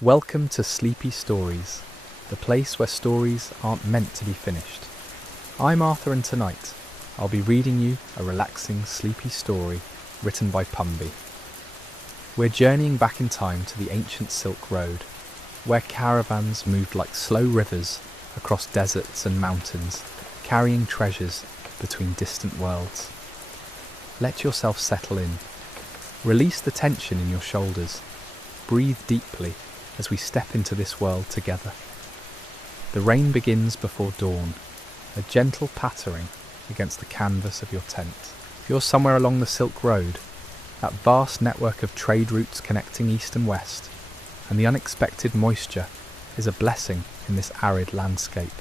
Welcome to Sleepy Stories, the place where stories aren't meant to be finished. I'm Arthur, and tonight I'll be reading you a relaxing, sleepy story written by Pumby. We're journeying back in time to the ancient Silk Road, where caravans moved like slow rivers across deserts and mountains, carrying treasures between distant worlds. Let yourself settle in. Release the tension in your shoulders. Breathe deeply as we step into this world together. The rain begins before dawn, a gentle pattering against the canvas of your tent. If you're somewhere along the Silk Road, that vast network of trade routes connecting east and west, and the unexpected moisture is a blessing in this arid landscape.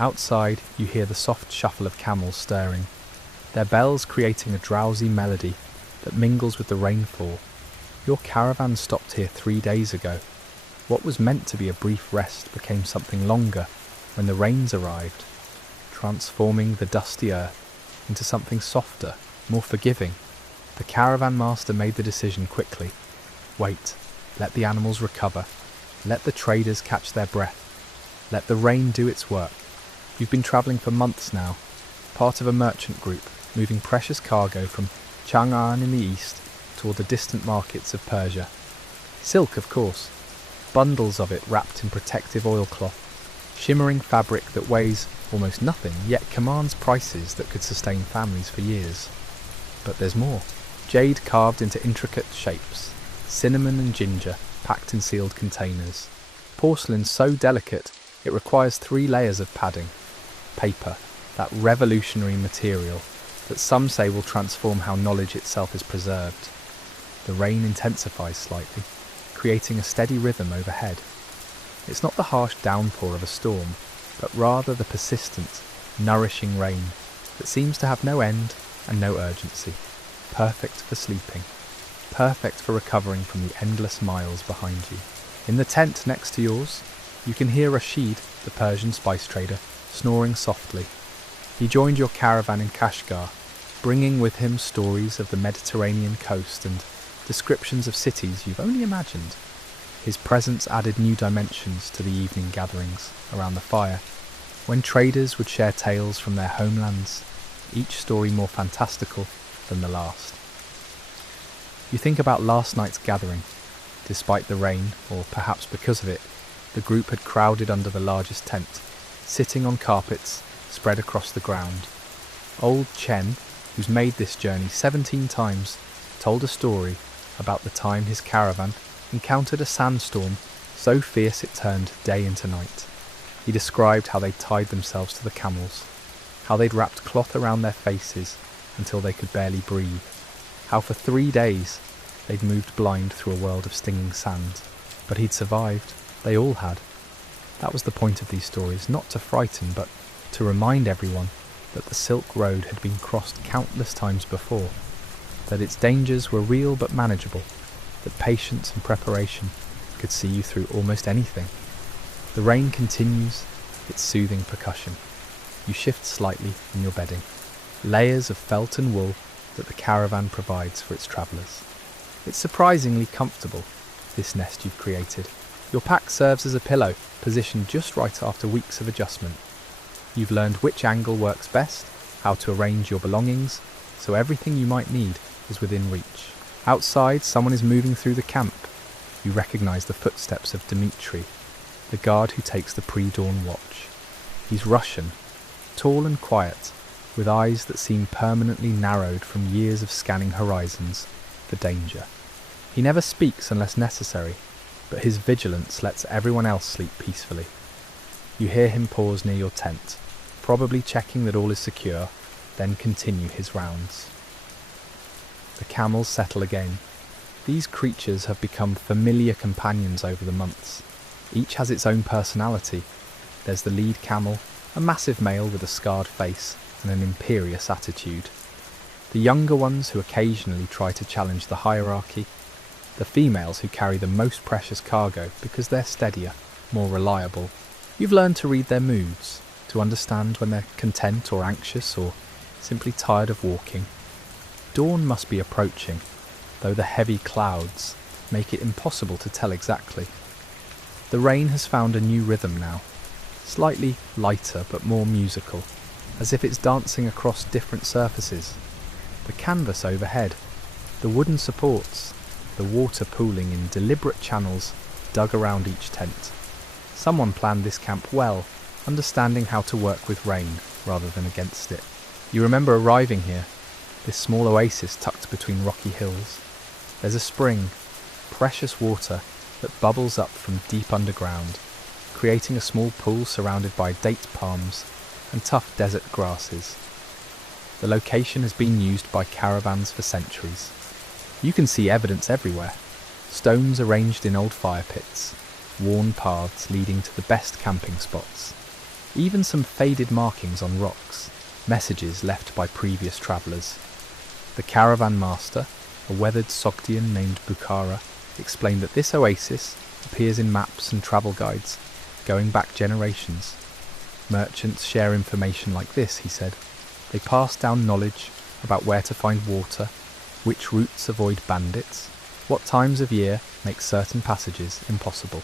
Outside, you hear the soft shuffle of camels stirring, their bells creating a drowsy melody that mingles with the rainfall. Your caravan stopped here 3 days ago. What was meant to be a brief rest became something longer when the rains arrived, transforming the dusty earth into something softer, more forgiving. The caravan master made the decision quickly. Wait, let the animals recover. Let the traders catch their breath. Let the rain do its work. You've been travelling for months now, part of a merchant group, moving precious cargo from Chang'an in the east toward the distant markets of Persia. Silk, of course, bundles of it wrapped in protective oilcloth, shimmering fabric that weighs almost nothing, yet commands prices that could sustain families for years. But there's more. Jade carved into intricate shapes, cinnamon and ginger packed in sealed containers, porcelain so delicate it requires 3 layers of padding, paper, that revolutionary material that some say will transform how knowledge itself is preserved. The rain intensifies slightly, creating a steady rhythm overhead. It's not the harsh downpour of a storm, but rather the persistent, nourishing rain that seems to have no end and no urgency. Perfect for sleeping, perfect for recovering from the endless miles behind you. In the tent next to yours, you can hear Rashid, the Persian spice trader, snoring softly. He joined your caravan in Kashgar, bringing with him stories of the Mediterranean coast and descriptions of cities you've only imagined. His presence added new dimensions to the evening gatherings around the fire, when traders would share tales from their homelands, each story more fantastical than the last. You think about last night's gathering. Despite the rain, or perhaps because of it, the group had crowded under the largest tent, sitting on carpets spread across the ground. Old Chen, who's made this journey 17 times, told a story about the time his caravan encountered a sandstorm so fierce it turned day into night. He described how they'd tied themselves to the camels, how they'd wrapped cloth around their faces until they could barely breathe, how for 3 days they'd moved blind through a world of stinging sand. But he'd survived. They all had. That was the point of these stories, not to frighten, but to remind everyone that the Silk Road had been crossed countless times before, that its dangers were real but manageable, that patience and preparation could see you through almost anything. The rain continues its soothing percussion. You shift slightly in your bedding, layers of felt and wool that the caravan provides for its travellers. It's surprisingly comfortable, this nest you've created. Your pack serves as a pillow, positioned just right after weeks of adjustment. You've learned which angle works best, how to arrange your belongings, so everything you might need is within reach. Outside, someone is moving through the camp. You recognise the footsteps of Dmitri, the guard who takes the pre-dawn watch. He's Russian, tall and quiet, with eyes that seem permanently narrowed from years of scanning horizons for danger. He never speaks unless necessary, but his vigilance lets everyone else sleep peacefully. You hear him pause near your tent, probably checking that all is secure, then continue his rounds. The camels settle again. These creatures have become familiar companions over the months. Each has its own personality. There's the lead camel, a massive male with a scarred face and an imperious attitude. The younger ones who occasionally try to challenge the hierarchy. The females who carry the most precious cargo because they're steadier, more reliable. You've learned to read their moods, to understand when they're content or anxious or simply tired of walking. Dawn must be approaching, though the heavy clouds, make it impossible to tell exactly. The rain has found a new rhythm now, slightly lighter but more musical, as if it's dancing across different surfaces. The canvas overhead, the wooden supports, the water pooling in deliberate channels dug around each tent. Someone planned this camp well, understanding how to work with rain rather than against it. You remember arriving here, this small oasis tucked between rocky hills. There's a spring, precious water that bubbles up from deep underground, creating a small pool surrounded by date palms and tough desert grasses. The location has been used by caravans for centuries. You can see evidence everywhere. Stones arranged in old fire pits, worn paths leading to the best camping spots. Even some faded markings on rocks, messages left by previous travellers. The caravan master, a weathered Sogdian named Bukhara, explained that this oasis appears in maps and travel guides, going back generations. Merchants share information like this, he said. They pass down knowledge about where to find water, which routes avoid bandits, what times of year make certain passages impossible.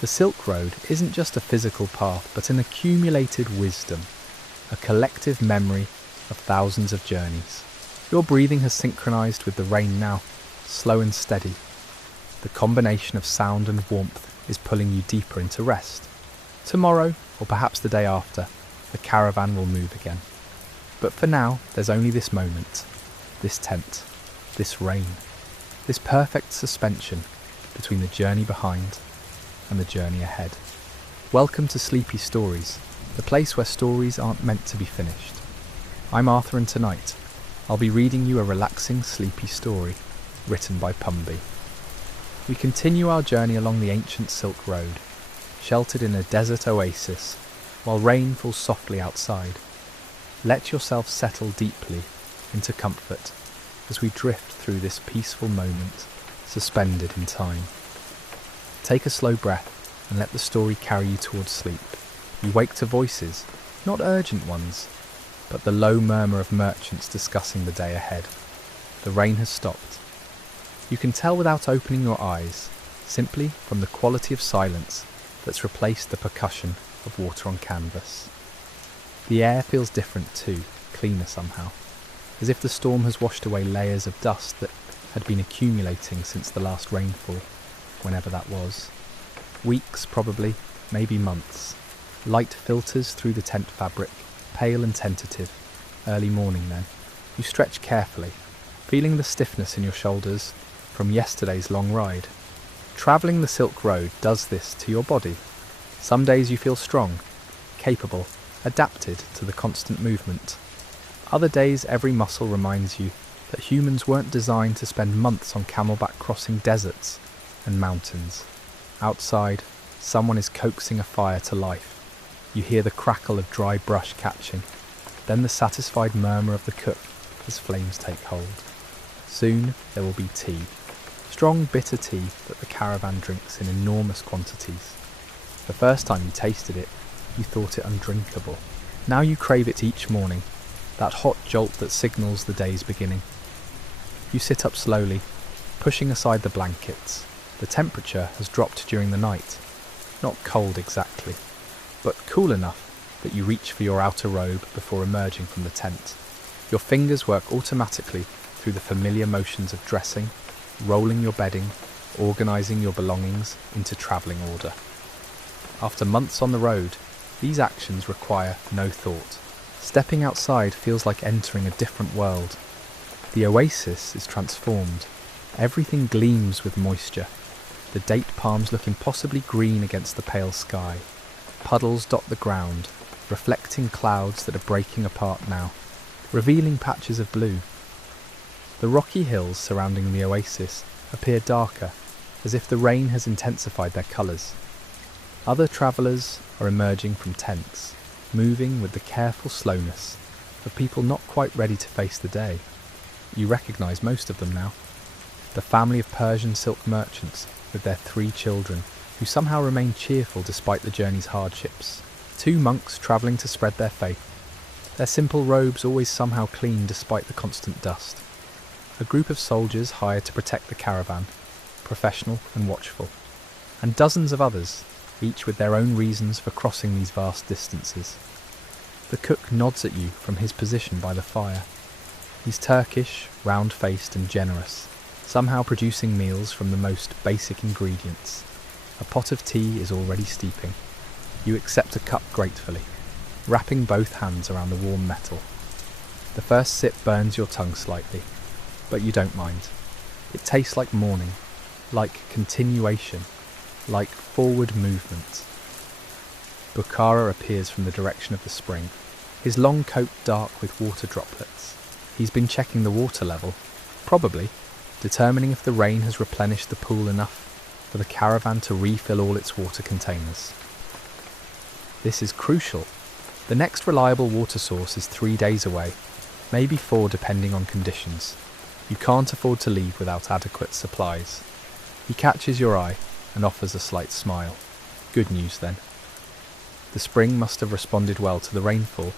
The Silk Road isn't just a physical path, but an accumulated wisdom, a collective memory of thousands of journeys. Your breathing has synchronized with the rain now, slow and steady. The combination of sound and warmth is pulling you deeper into rest. Tomorrow, or perhaps the day after, the caravan will move again. But for now, there's only this moment, this tent, this rain, this perfect suspension between the journey behind and the journey ahead. Welcome to Sleepy Stories, the place where stories aren't meant to be finished. I'm Arthur, and tonight I'll be reading you a relaxing, sleepy story written by Pumby. We continue our journey along the ancient Silk Road, sheltered in a desert oasis, while rain falls softly outside. Let yourself settle deeply into comfort as we drift through this peaceful moment, suspended in time. Take a slow breath and let the story carry you towards sleep. You wake to voices, not urgent ones, but the low murmur of merchants discussing the day ahead. The rain has stopped. You can tell without opening your eyes, simply from the quality of silence that's replaced the percussion of water on canvas. The air feels different too, cleaner somehow, as if the storm has washed away layers of dust that had been accumulating since the last rainfall, whenever that was. Weeks probably, maybe months. Light filters through the tent fabric, pale and tentative. Early morning then. You stretch carefully, feeling the stiffness in your shoulders from yesterday's long ride. Travelling the Silk Road does this to your body. Some days you feel strong, capable, adapted to the constant movement. Other days every muscle reminds you that humans weren't designed to spend months on camelback crossing deserts and mountains. Outside, someone is coaxing a fire to life. You hear the crackle of dry brush catching, then the satisfied murmur of the cook as flames take hold. Soon there will be tea. Strong bitter tea that the caravan drinks in enormous quantities. The first time you tasted it, you thought it undrinkable. Now you crave it each morning, that hot jolt that signals the day's beginning. You sit up slowly, pushing aside the blankets. The temperature has dropped during the night. Not cold exactly, but cool enough that you reach for your outer robe before emerging from the tent. Your fingers work automatically through the familiar motions of dressing, rolling your bedding, organising your belongings into travelling order. After months on the road, these actions require no thought. Stepping outside feels like entering a different world. The oasis is transformed. Everything gleams with moisture. The date palms look impossibly green against the pale sky. Puddles dot the ground, reflecting clouds that are breaking apart now, revealing patches of blue. The rocky hills surrounding the oasis appear darker, as if the rain has intensified their colours. Other travellers are emerging from tents, moving with the careful slowness of people not quite ready to face the day. You recognise most of them now. The family of Persian silk merchants with their 3 children, who somehow remain cheerful despite the journey's hardships. 2 monks travelling to spread their faith, their simple robes always somehow clean despite the constant dust. A group of soldiers hired to protect the caravan, professional and watchful, and dozens of others, each with their own reasons for crossing these vast distances. The cook nods at you from his position by the fire. He's Turkish, round-faced and generous, somehow producing meals from the most basic ingredients. A pot of tea is already steeping. You accept a cup gratefully, wrapping both hands around the warm metal. The first sip burns your tongue slightly, but you don't mind. It tastes like morning, like continuation, like forward movement. Bukhara appears from the direction of the spring, his long coat dark with water droplets. He's been checking the water level, probably, determining if the rain has replenished the pool enough for the caravan to refill all its water containers. This is crucial. The next reliable water source is 3 days away, maybe 4 depending on conditions. You can't afford to leave without adequate supplies. He catches your eye and offers a slight smile. Good news then. The spring must have responded well to the rainfall.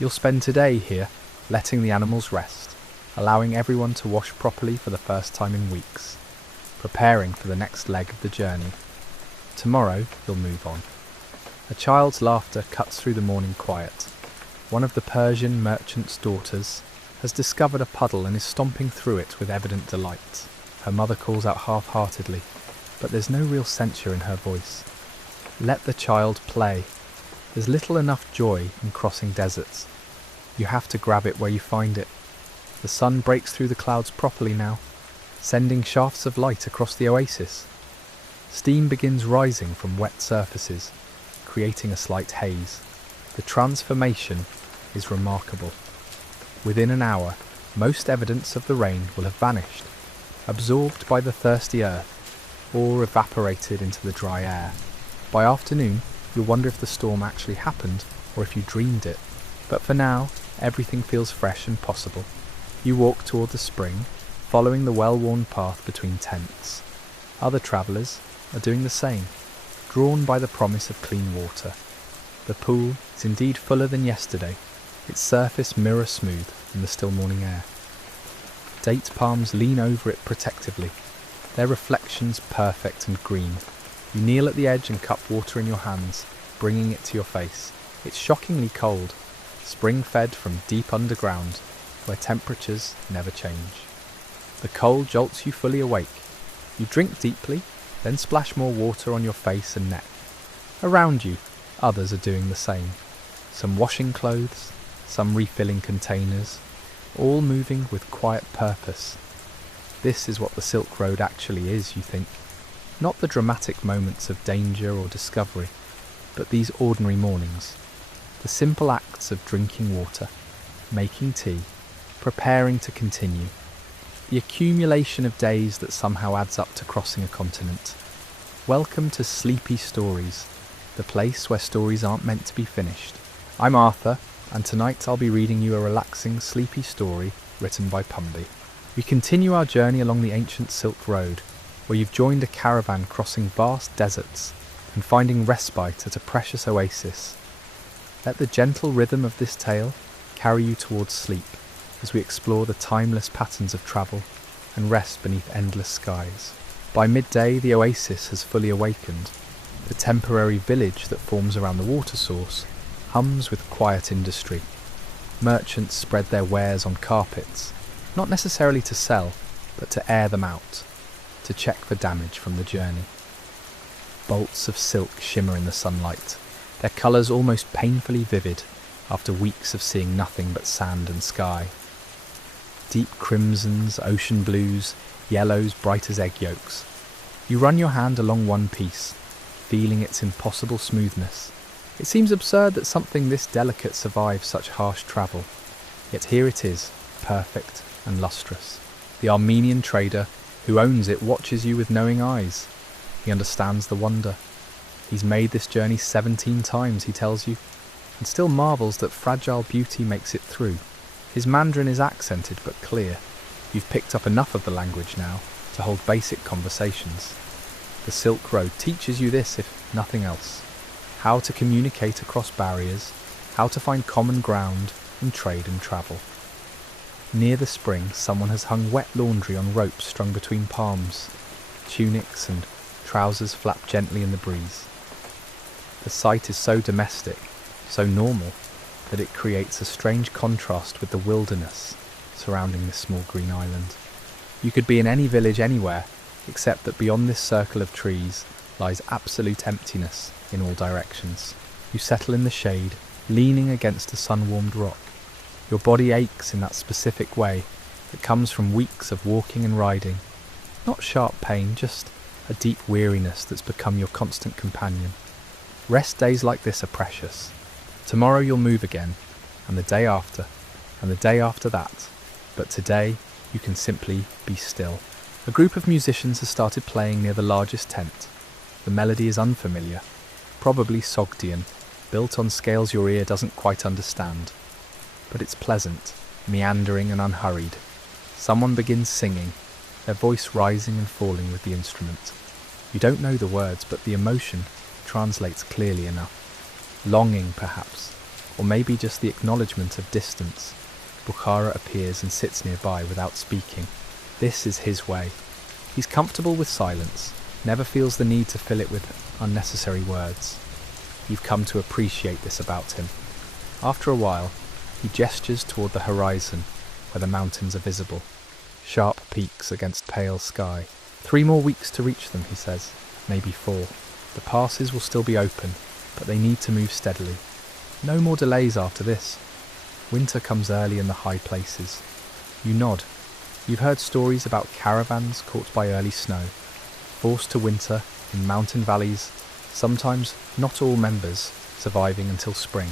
You'll spend today here, letting the animals rest, allowing everyone to wash properly for the first time in weeks, preparing for the next leg of the journey. Tomorrow you'll move on. A child's laughter cuts through the morning quiet. One of the Persian merchant's daughters has discovered a puddle and is stomping through it with evident delight. Her mother calls out half-heartedly, but there's no real censure in her voice. Let the child play. There's little enough joy in crossing deserts. You have to grab it where you find it. The sun breaks through the clouds properly now, sending shafts of light across the oasis. Steam begins rising from wet surfaces, creating a slight haze. The transformation is remarkable. Within an hour, most evidence of the rain will have vanished, absorbed by the thirsty earth, or evaporated into the dry air. By afternoon, you'll wonder if the storm actually happened, or if you dreamed it. But for now, everything feels fresh and possible. You walk toward the spring, following the well-worn path between tents. Other travellers are doing the same, drawn by the promise of clean water. The pool is indeed fuller than yesterday, its surface mirror smooth in the still morning air. Date palms lean over it protectively, their reflections perfect and green. You kneel at the edge and cup water in your hands, bringing it to your face. It's shockingly cold, spring-fed from deep underground, where temperatures never change. The cold jolts you fully awake. You drink deeply, then splash more water on your face and neck. Around you, others are doing the same. Some washing clothes, some refilling containers, all moving with quiet purpose. This is what the Silk Road actually is, you think. Not the dramatic moments of danger or discovery, but these ordinary mornings. The simple acts of drinking water, making tea, preparing to continue. The accumulation of days that somehow adds up to crossing a continent. Welcome to Sleepy Stories, the place where stories aren't meant to be finished. I'm Arthur, and tonight I'll be reading you a relaxing, sleepy story written by Pumby. We continue our journey along the ancient Silk Road, where you've joined a caravan crossing vast deserts and finding respite at a precious oasis. Let the gentle rhythm of this tale carry you towards sleep as we explore the timeless patterns of travel and rest beneath endless skies. By midday, the oasis has fully awakened. The temporary village that forms around the water source hums with quiet industry. Merchants spread their wares on carpets, not necessarily to sell, but to air them out, to check for damage from the journey. Bolts of silk shimmer in the sunlight, their colours almost painfully vivid after weeks of seeing nothing but sand and sky. Deep crimsons, ocean blues, yellows bright as egg yolks. You run your hand along one piece, feeling its impossible smoothness. It seems absurd that something this delicate survives such harsh travel, yet here it is, perfect and lustrous. The Armenian trader who owns it watches you with knowing eyes. He understands the wonder. He's made this journey 17 times, he tells you, and still marvels that fragile beauty makes it through. His Mandarin is accented but clear. You've picked up enough of the language now to hold basic conversations. The Silk Road teaches you this, if nothing else. How to communicate across barriers, how to find common ground in trade and travel. Near the spring, someone has hung wet laundry on ropes strung between palms. tunics and trousers flap gently in the breeze. The sight is so domestic, so normal, that it creates a strange contrast with the wilderness surrounding this small green island. You could be in any village anywhere, except that beyond this circle of trees lies absolute emptiness in all directions. You settle in the shade, leaning against a sun-warmed rock. Your body aches in that specific way that comes from weeks of walking and riding. Not sharp pain, just a deep weariness that's become your constant companion. Rest days like this are precious. Tomorrow you'll move again, and the day after, and the day after that. But today, you can simply be still. A group of musicians has started playing near the largest tent. The melody is unfamiliar, probably Sogdian, built on scales your ear doesn't quite understand. But it's pleasant, meandering and unhurried. Someone begins singing, their voice rising and falling with the instrument. You don't know the words, but the emotion translates clearly enough. Longing, perhaps, or maybe just the acknowledgement of distance. Bukhara appears and sits nearby without speaking. This is his way. He's comfortable with silence, never feels the need to fill it with unnecessary words. You've come to appreciate this about him. After a while, he gestures toward the horizon, where the mountains are visible. Sharp peaks against pale sky. 3 more weeks to reach them, he says, maybe 4. The passes will still be open, but they need to move steadily. No more delays after this. Winter comes early in the high places. You nod. You've heard stories about caravans caught by early snow, forced to winter in mountain valleys, sometimes not all members surviving until spring.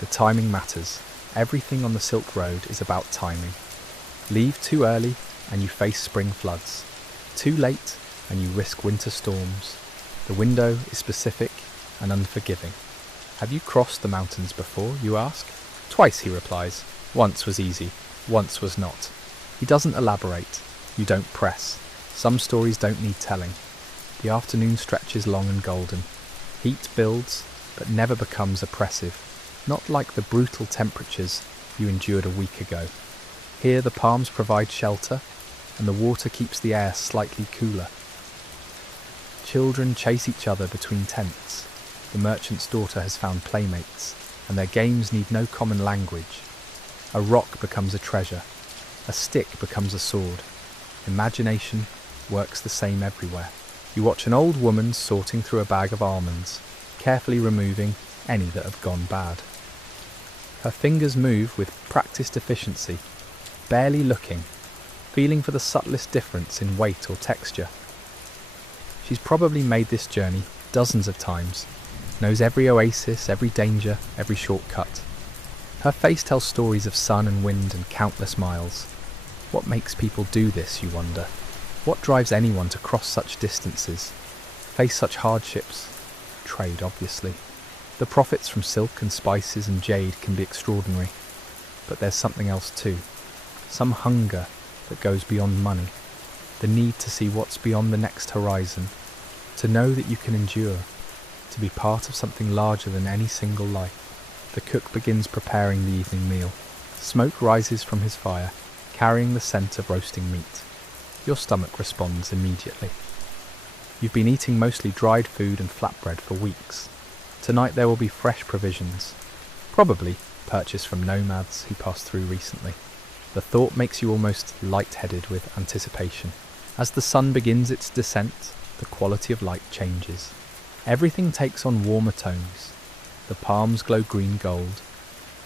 The timing matters. Everything on the Silk Road is about timing. Leave too early and you face spring floods. Too late and you risk winter storms. The window is specific and unforgiving. Have you crossed the mountains before, you ask? Twice, he replies. Once was easy, once was not. He doesn't elaborate. You don't press. Some stories don't need telling. The afternoon stretches long and golden. Heat builds, but never becomes oppressive. Not like the brutal temperatures you endured a week ago. Here the palms provide shelter, and the water keeps the air slightly cooler. Children chase each other between tents. The merchant's daughter has found playmates, and their games need no common language. A rock becomes a treasure. A stick becomes a sword. Imagination works the same everywhere. You watch an old woman sorting through a bag of almonds, carefully removing any that have gone bad. Her fingers move with practiced efficiency, barely looking, feeling for the subtlest difference in weight or texture. She's probably made this journey dozens of times, knows every oasis, every danger, every shortcut. Her face tells stories of sun and wind and countless miles. What makes people do this, you wonder? What drives anyone to cross such distances, face such hardships? Trade, obviously. The profits from silk and spices and jade can be extraordinary, but there's something else too. Some hunger that goes beyond money. The need to see what's beyond the next horizon, to know that you can endure, to be part of something larger than any single life. The cook begins preparing the evening meal. Smoke rises from his fire, carrying the scent of roasting meat. Your stomach responds immediately. You've been eating mostly dried food and flatbread for weeks. Tonight there will be fresh provisions, probably purchased from nomads who passed through recently. The thought makes you almost light-headed with anticipation. As the sun begins its descent, the quality of light changes. Everything takes on warmer tones. The palms glow green-gold.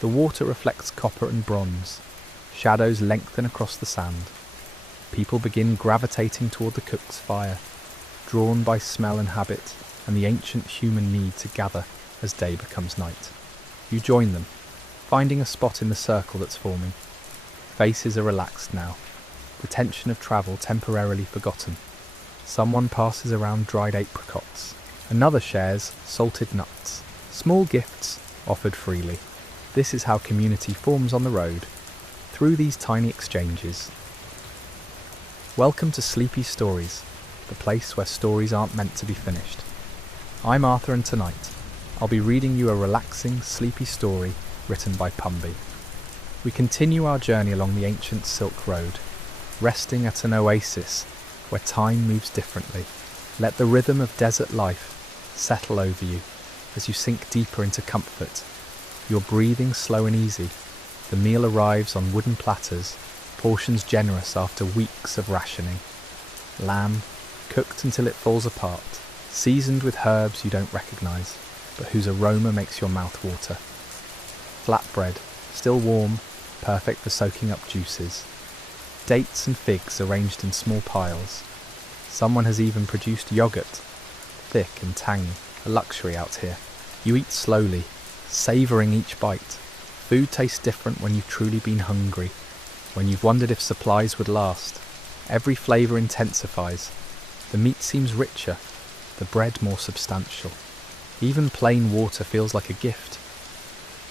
The water reflects copper and bronze. Shadows lengthen across the sand. People begin gravitating toward the cook's fire, drawn by smell and habit, and the ancient human need to gather as day becomes night. You join them, finding a spot in the circle that's forming. Faces are relaxed now, the tension of travel temporarily forgotten. Someone passes around dried apricots, another shares salted nuts, small gifts offered freely. This is how community forms on the road, through these tiny exchanges. Welcome to Sleepy Stories, the place where stories aren't meant to be finished. I'm Arthur, and tonight I'll be reading you a relaxing, sleepy story written by Pumby. We continue our journey along the ancient Silk Road, resting at an oasis where time moves differently. Let the rhythm of desert life settle over you as you sink deeper into comfort. Your breathing slow and easy. The meal arrives on wooden platters, portions generous after weeks of rationing. Lamb, cooked until it falls apart, seasoned with herbs you don't recognise, but whose aroma makes your mouth water. Flatbread, still warm, perfect for soaking up juices. Dates and figs arranged in small piles. Someone has even produced yoghurt, thick and tangy, a luxury out here. You eat slowly, savouring each bite. Food tastes different when you've truly been hungry, when you've wondered if supplies would last. Every flavour intensifies. The meat seems richer, the bread more substantial. Even plain water feels like a gift.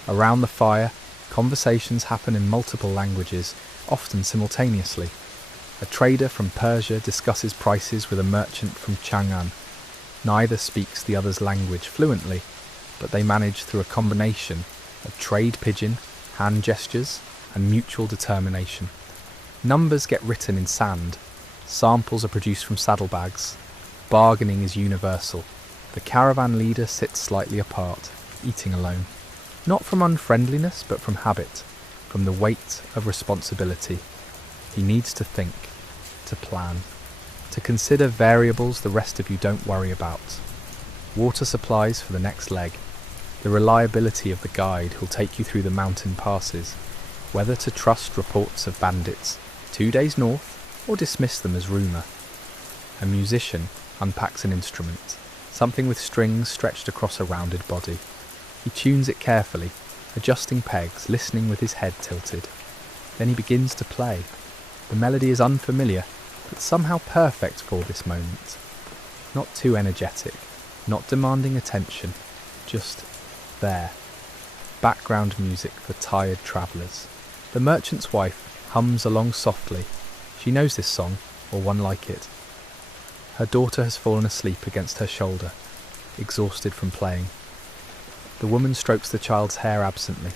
Around the fire, conversations happen in multiple languages, often simultaneously. A trader from Persia discusses prices with a merchant from Chang'an. Neither speaks the other's language fluently, but they manage through a combination of trade pidgin, hand gestures, and mutual determination. Numbers get written in sand. Samples are produced from saddlebags. Bargaining is universal. The caravan leader sits slightly apart, eating alone. Not from unfriendliness, but from habit, from the weight of responsibility. He needs to think, to plan, to consider variables the rest of you don't worry about. Water supplies for the next leg, the reliability of the guide who'll take you through the mountain passes, whether to trust reports of bandits 2 days north or dismiss them as rumour. A musician unpacks an instrument, something with strings stretched across a rounded body. He tunes it carefully, adjusting pegs, listening with his head tilted. Then he begins to play. The melody is unfamiliar, but somehow perfect for this moment. Not too energetic, not demanding attention, just there. Background music for tired travellers. The merchant's wife hums along softly. She knows this song, or one like it. Her daughter has fallen asleep against her shoulder, exhausted from playing. The woman strokes the child's hair absently,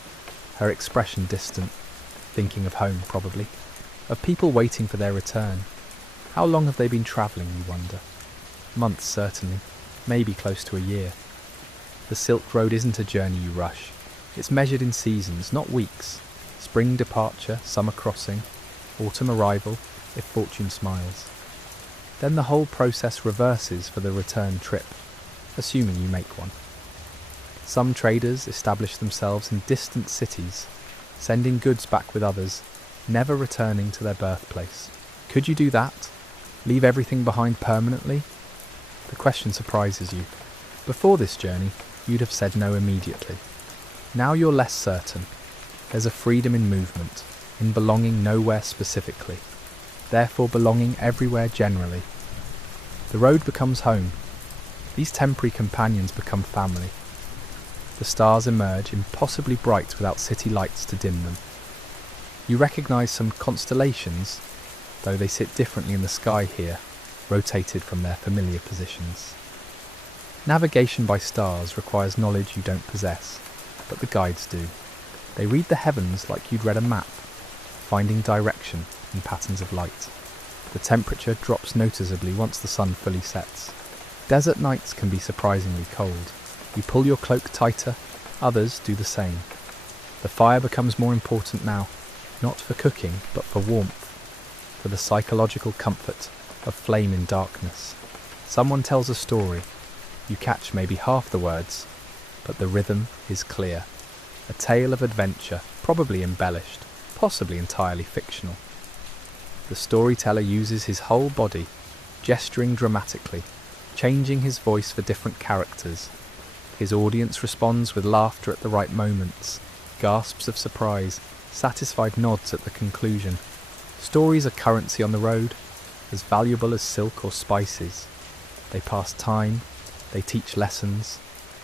her expression distant, thinking of home probably, of people waiting for their return. How long have they been travelling, you wonder? Months certainly, maybe close to a year. The Silk Road isn't a journey you rush. It's measured in seasons, not weeks. Spring departure, summer crossing, autumn arrival, if fortune smiles. Then the whole process reverses for the return trip, assuming you make one. Some traders establish themselves in distant cities, sending goods back with others, never returning to their birthplace. Could you do that? Leave everything behind permanently? The question surprises you. Before this journey, you'd have said no immediately. Now you're less certain. There's a freedom in movement, in belonging nowhere specifically, therefore belonging everywhere generally. The road becomes home. These temporary companions become family. The stars emerge, impossibly bright without city lights to dim them. You recognise some constellations, though they sit differently in the sky here, rotated from their familiar positions. Navigation by stars requires knowledge you don't possess, but the guides do. They read the heavens like you'd read a map, finding direction in patterns of light. The temperature drops noticeably once the sun fully sets. Desert nights can be surprisingly cold. You pull your cloak tighter, others do the same. The fire becomes more important now, not for cooking, but for warmth, for the psychological comfort of flame in darkness. Someone tells a story. You catch maybe half the words, but the rhythm is clear. A tale of adventure, probably embellished, possibly entirely fictional. The storyteller uses his whole body, gesturing dramatically, changing his voice for different characters. His audience responds with laughter at the right moments, gasps of surprise, satisfied nods at the conclusion. Stories are currency on the road, as valuable as silk or spices. They pass time, they teach lessons,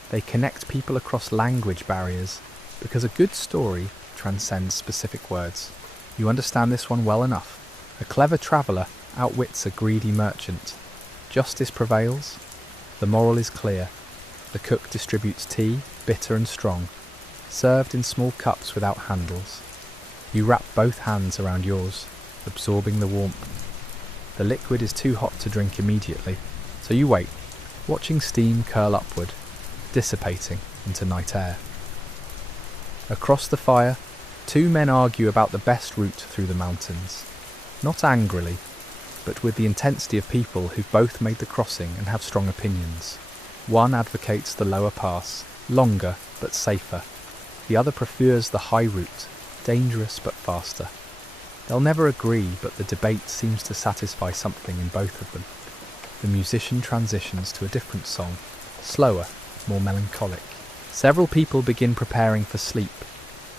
they connect people across language barriers, because a good story transcends specific words. You understand this one well enough. A clever traveller outwits a greedy merchant. Justice prevails. The moral is clear. The cook distributes tea, bitter and strong, served in small cups without handles. You wrap both hands around yours, absorbing the warmth. The liquid is too hot to drink immediately, so you wait, watching steam curl upward, dissipating into night air. Across the fire, two men argue about the best route through the mountains. Not angrily, but with the intensity of people who've both made the crossing and have strong opinions. One advocates the lower pass, longer but safer. The other prefers the high route, dangerous but faster. They'll never agree, but the debate seems to satisfy something in both of them. The musician transitions to a different song, slower, more melancholic. Several people begin preparing for sleep,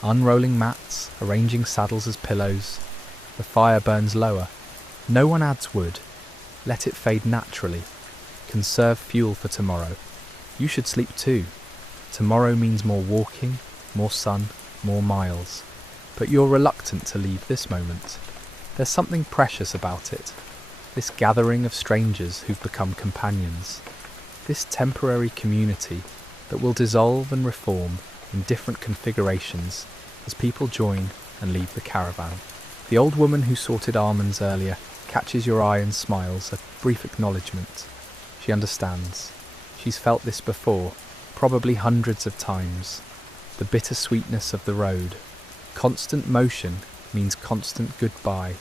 unrolling mats, arranging saddles as pillows. The fire burns lower. No one adds wood. Let it fade naturally. Conserve fuel for tomorrow. You should sleep too. Tomorrow means more walking, more sun, more miles. But you're reluctant to leave this moment. There's something precious about it. This gathering of strangers who've become companions. This temporary community that will dissolve and reform in different configurations as people join and leave the caravan. The old woman who sorted almonds earlier catches your eye and smiles, a brief acknowledgement. She understands. She's felt this before, probably hundreds of times. The bittersweetness of the road. Constant motion means constant goodbye,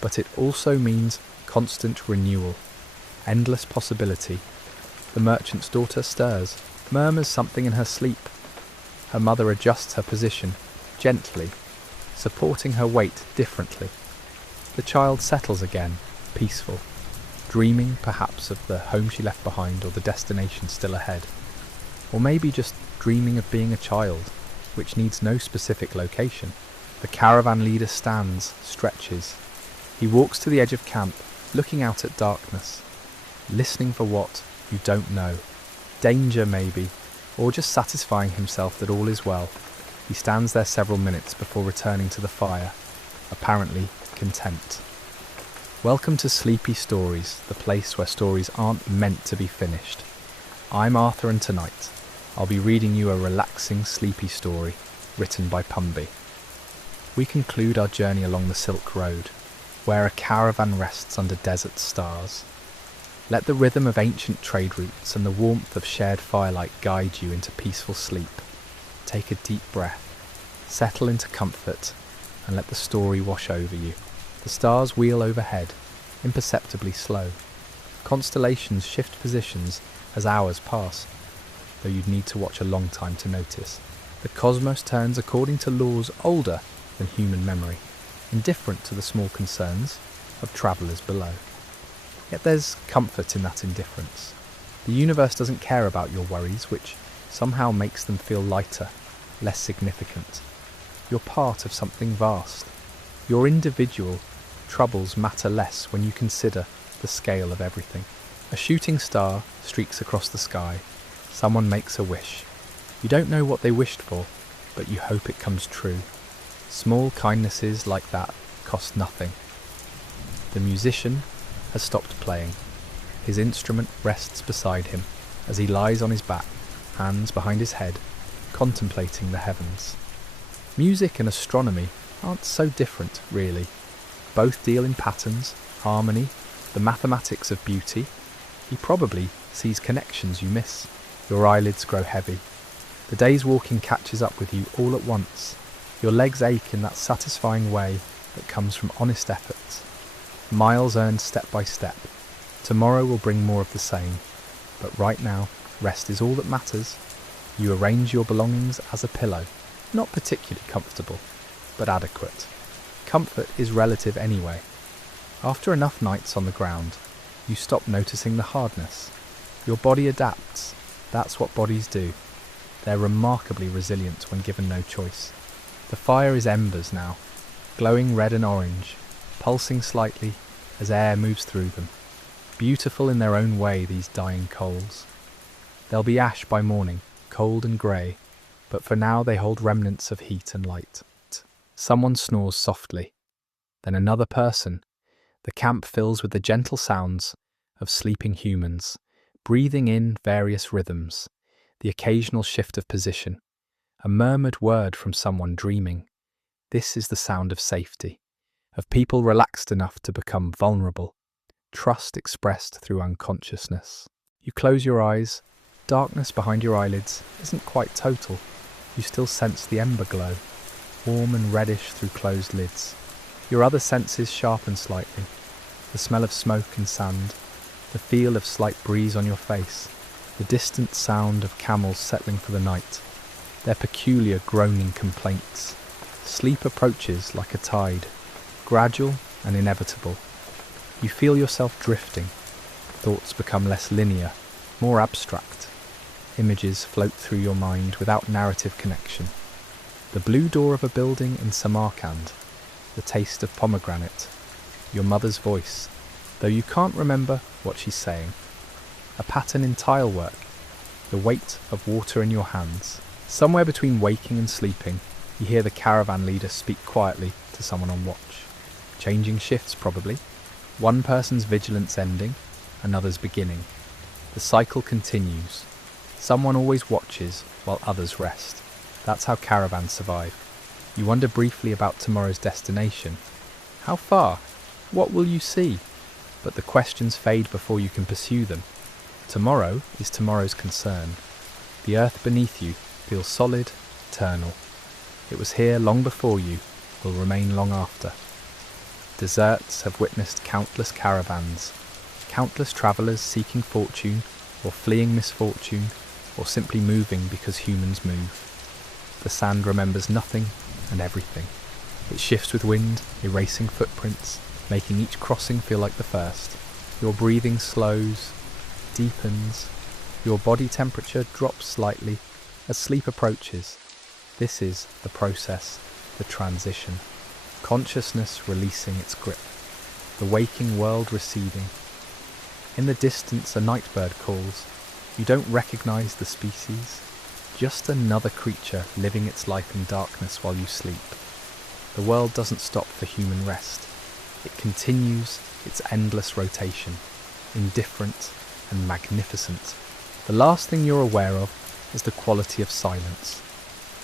but it also means constant renewal, endless possibility. The merchant's daughter stirs, murmurs something in her sleep. Her mother adjusts her position, gently, supporting her weight differently. The child settles again, peaceful, dreaming perhaps of the home she left behind or the destination still ahead. Or maybe just dreaming of being a child, which needs no specific location. The caravan leader stands, stretches. He walks to the edge of camp, looking out at darkness, listening for what you don't know. Danger maybe, or just satisfying himself that all is well. He stands there several minutes before returning to the fire, apparently content. Welcome to Sleepy Stories, the place where stories aren't meant to be finished. I'm Arthur, and tonight I'll be reading you a relaxing, sleepy story written by Pumby. We conclude our journey along the Silk Road, where a caravan rests under desert stars. Let the rhythm of ancient trade routes and the warmth of shared firelight guide you into peaceful sleep. Take a deep breath, settle into comfort, and let the story wash over you. The stars wheel overhead, imperceptibly slow. Constellations shift positions as hours pass, though you'd need to watch a long time to notice. The cosmos turns according to laws older than human memory, indifferent to the small concerns of travellers below. Yet there's comfort in that indifference. The universe doesn't care about your worries, which somehow makes them feel lighter, less significant. You're part of something vast. Your individual troubles matter less when you consider the scale of everything. A shooting star streaks across the sky. Someone makes a wish. You don't know what they wished for, but you hope it comes true. Small kindnesses like that cost nothing. The musician has stopped playing. His instrument rests beside him as he lies on his back, hands behind his head, contemplating the heavens. Music and astronomy aren't so different, really. Both deal in patterns, harmony, the mathematics of beauty. He probably sees connections you miss. Your eyelids grow heavy. The day's walking catches up with you all at once. Your legs ache in that satisfying way that comes from honest efforts. Miles earned step by step. Tomorrow will bring more of the same. But right now, rest is all that matters. You arrange your belongings as a pillow. Not particularly comfortable, but adequate. Comfort is relative anyway. After enough nights on the ground, you stop noticing the hardness. Your body adapts. That's what bodies do. They're remarkably resilient when given no choice. The fire is embers now, glowing red and orange, pulsing slightly as air moves through them. Beautiful in their own way, these dying coals. They'll be ash by morning, cold and grey, but for now they hold remnants of heat and light. Someone snores softly, then another person. The camp fills with the gentle sounds of sleeping humans, breathing in various rhythms, the occasional shift of position, a murmured word from someone dreaming. This is the sound of safety, of people relaxed enough to become vulnerable. trust expressed through unconsciousness. You close your eyes, darkness behind your eyelids isn't quite total. You still sense the ember glow, warm and reddish through closed lids. Your other senses sharpen slightly, the smell of smoke and sand, the feel of slight breeze on your face, the distant sound of camels settling for the night, their peculiar groaning complaints. Sleep approaches like a tide, gradual and inevitable. You feel yourself drifting. Thoughts become less linear, more abstract. Images float through your mind without narrative connection. The blue door of a building in Samarkand, the taste of pomegranate, your mother's voice, though you can't remember what she's saying. A pattern in tile work, the weight of water in your hands. Somewhere between waking and sleeping, you hear the caravan leader speak quietly to someone on watch. Changing shifts probably. One person's vigilance ending, another's beginning. The cycle continues. Someone always watches while others rest. That's how caravans survive. You wonder briefly about tomorrow's destination. How far? What will you see? But the questions fade before you can pursue them. Tomorrow is tomorrow's concern. The earth beneath you feels solid, eternal. It was here long before you, will remain long after. Deserts have witnessed countless caravans, countless travellers seeking fortune or fleeing misfortune or simply moving because humans move. The sand remembers nothing and everything. It shifts with wind, erasing footprints, making each crossing feel like the first. Your breathing slows, deepens, your body temperature drops slightly as sleep approaches. This is the process, the transition. Consciousness releasing its grip, the waking world receding. In the distance a nightbird calls. You don't recognise the species, just another creature living its life in darkness while you sleep. The world doesn't stop for human rest. It continues its endless rotation, indifferent and magnificent. The last thing you're aware of is the quality of silence.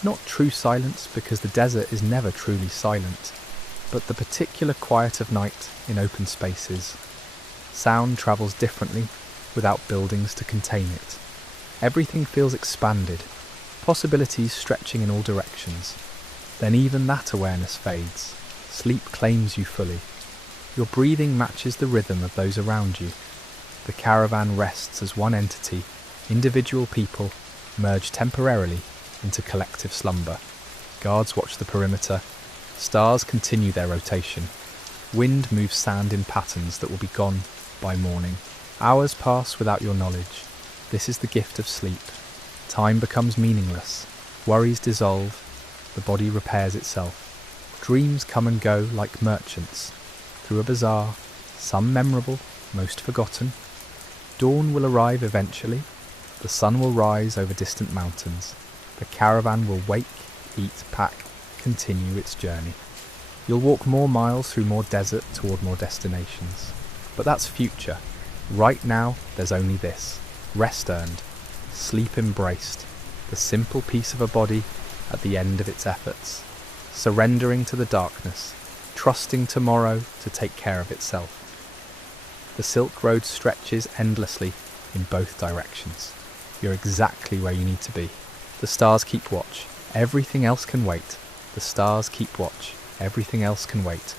Not true silence, because the desert is never truly silent, but the particular quiet of night in open spaces. Sound travels differently without buildings to contain it. Everything feels expanded, possibilities stretching in all directions. Then even that awareness fades. Sleep claims you fully. Your breathing matches the rhythm of those around you. The caravan rests as one entity. Individual people merge temporarily into collective slumber. Guards watch the perimeter. Stars continue their rotation. Wind moves sand in patterns that will be gone by morning. Hours pass without your knowledge. This is the gift of sleep. Time becomes meaningless. Worries dissolve. The body repairs itself. Dreams come and go like merchants. Through a bazaar, some memorable, most forgotten. Dawn will arrive eventually. The sun will rise over distant mountains. The caravan will wake, eat, pack, continue its journey. You'll walk more miles through more desert toward more destinations. But that's future. Right now, there's only this. Rest earned, sleep embraced, the simple peace of a body at the end of its efforts. Surrendering to the darkness, trusting tomorrow to take care of itself. The Silk Road stretches endlessly in both directions. You're exactly where you need to be. The stars keep watch. Everything else can wait. The stars keep watch. Everything else can wait.